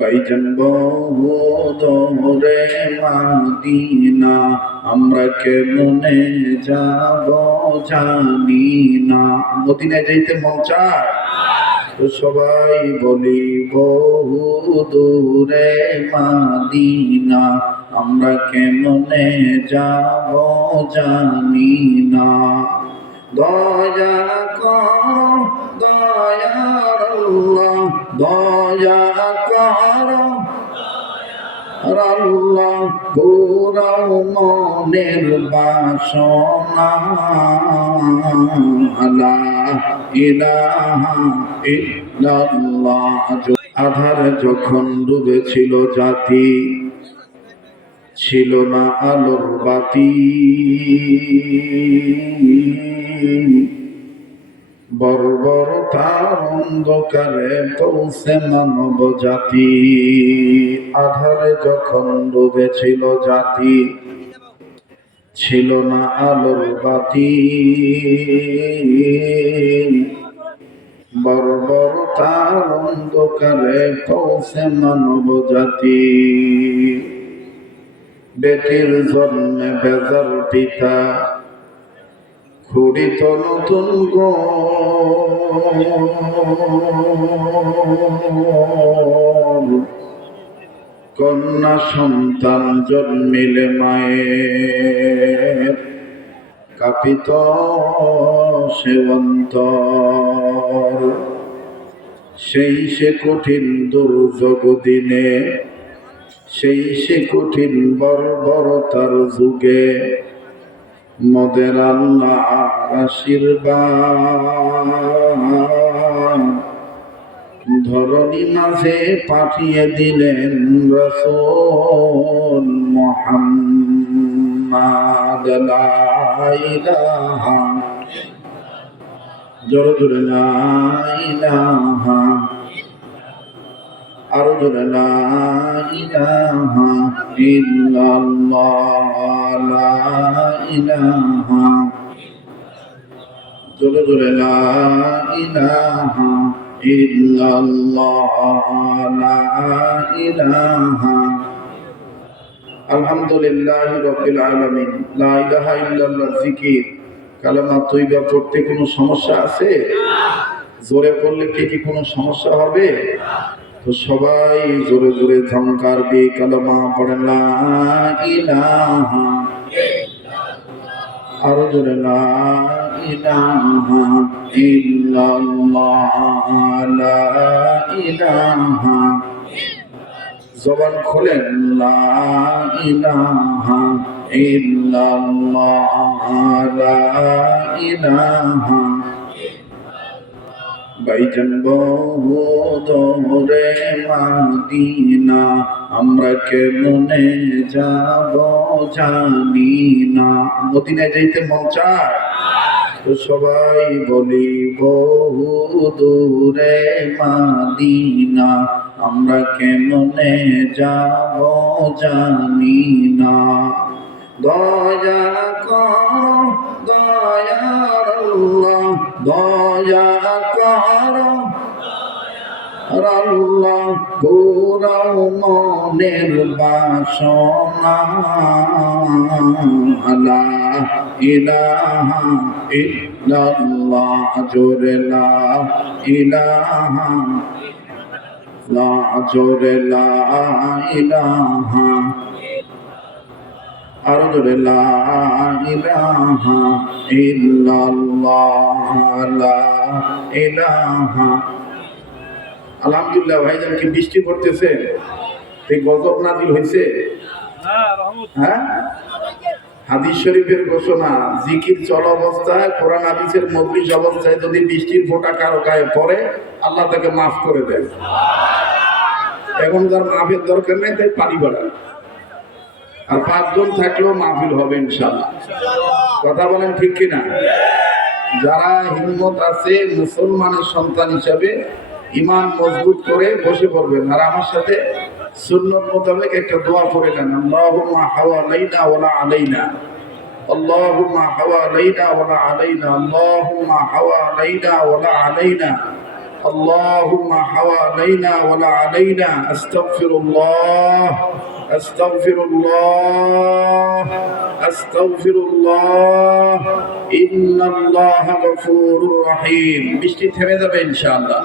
ভাইজান বহু দূরে মদিনা, আমরা কেমনে যাব জানি না। মদিনায় যাইতে মন চায় তো সবাই বলি বহু দূরে মদিনা, আমরা কেমনে যাব জানি না। দয়া করো দয়ার আল্লাহ, দয়া করো আল্লাহ, পুরাও মনের বাসনা। লা ইলাহা ইল্লাল্লাহ। আধারে যখন ডুবেছিল জাতি, ছিল না আলোর বাতি, বর্বরতার অন্ধকারে পৌঁছে মানব জাতি। আধারে যখন ডুবেছিল জাতি, ছিল না আলোর বাতি, বর্বরতার অন্ধকারে পৌঁছে মানব জাতি। বেটির জন্মে বেজার পিতা, খুঁড়িত নতুন ঘর। কন্যা সন্তান জন্মিলে মায়ের, কাঁপিত সে অন্তর। সেই সে কঠিন দুর্যোগ দিনে, সেই সে কঠিন বর্বরতার যুগে, মোদের আল্লাহ আশীর্বাদ ধরণী মাঝে পাঠিয়ে দিলেন রাসূল মুহাম্মদ। লা ইলাহা, জোরে জোরে লা ইলাহা, আরো জোরে লা ইলাহা ইল্লাল্লাহ, লা ইলাহা, জোরে জোরে লা ইলাহা ইল্লাল্লাহ, লা ইলাহা। আলহামদুলিল্লাহি রাব্বিল আলামিন। লা ইলাহা ইল্লাল্লাহ জিকির, কালেমা তৈবা পড়তে কোনো সমস্যা আছে? জোরে পড়লে কি কোনো সমস্যা হবে? তো সবাই জোরে জোরে ঝংকার দিয়ে কালেমা পড়েন লা ইলাহা, আরো জোরে লা ইলাহা ইল্লাল্লাহ, লা ইলাহা। জবান খোলেন লা ইলাহা ইল্লাল্লাহ, লা ইলাহা। ভাইজান বহু দূরে মদিনা, আমরা কেমনে যাব জানি না। মদিনায় যাইতে মন চায় তো সবাই বলি বহু দূরে মদিনা, আমরা কেমনে যাব জানি না। দয়া করো দয়ার আল্লাহ, দয়া করো আল্লাহ, পুরাও মনের বাসনা। লা ইলাহা ইল্লাল্লাহ, জোরে লা ইলাহা, লা জোরে লা ইলাহা, আরো জোরে লা ইলাহা ইল্লাল্লাহ, লা ইলাহা। আলহামদুলিল্লাহ। ভাইজান কি বৃষ্টি পড়তেছে? এই গজব নাজিল হয়েছে? হ্যাঁ, হাদিস শরীফের ঘোষণা, জিকির চল অবস্থায়, কোরআন হাদিসের মজলিস অবস্থায় যদি বৃষ্টির ফোঁটা কারো গায়ে পড়ে, আল্লাহ তাকে মাফ করে দেয়। এখন যার মাফের দরকার নেই, তাই পানি বাড়ায়। আর 5 জন থাকলেও মাহফিল হবে ইনশাআল্লাহ। কথা বলেন ঠিক কিনা? যারা হিম্মত আছে মুসলমানের সন্তান হিসাবে ইমান মজবুত করে বসে পড়বেন, আর আমার সাথে সুন্নত মোতাবেক একটা দোয়া পড়ে নেন। আল্লাহুম্মা হাওয়ালাইনা ওয়ালা আলাইনা, আল্লাহুম্মা হাওয়ালাইনা ওয়ালা আলাইনা, আল্লাহুম্মা হাওয়ালাইনা ওয়ালা আলাইনা। اللهم حوالينا ولا علينا أستغفر الله أستغفر الله أستغفر الله إن الله غفور رحيم বৃষ্টি থেমে যাবে ইনশাআল্লাহ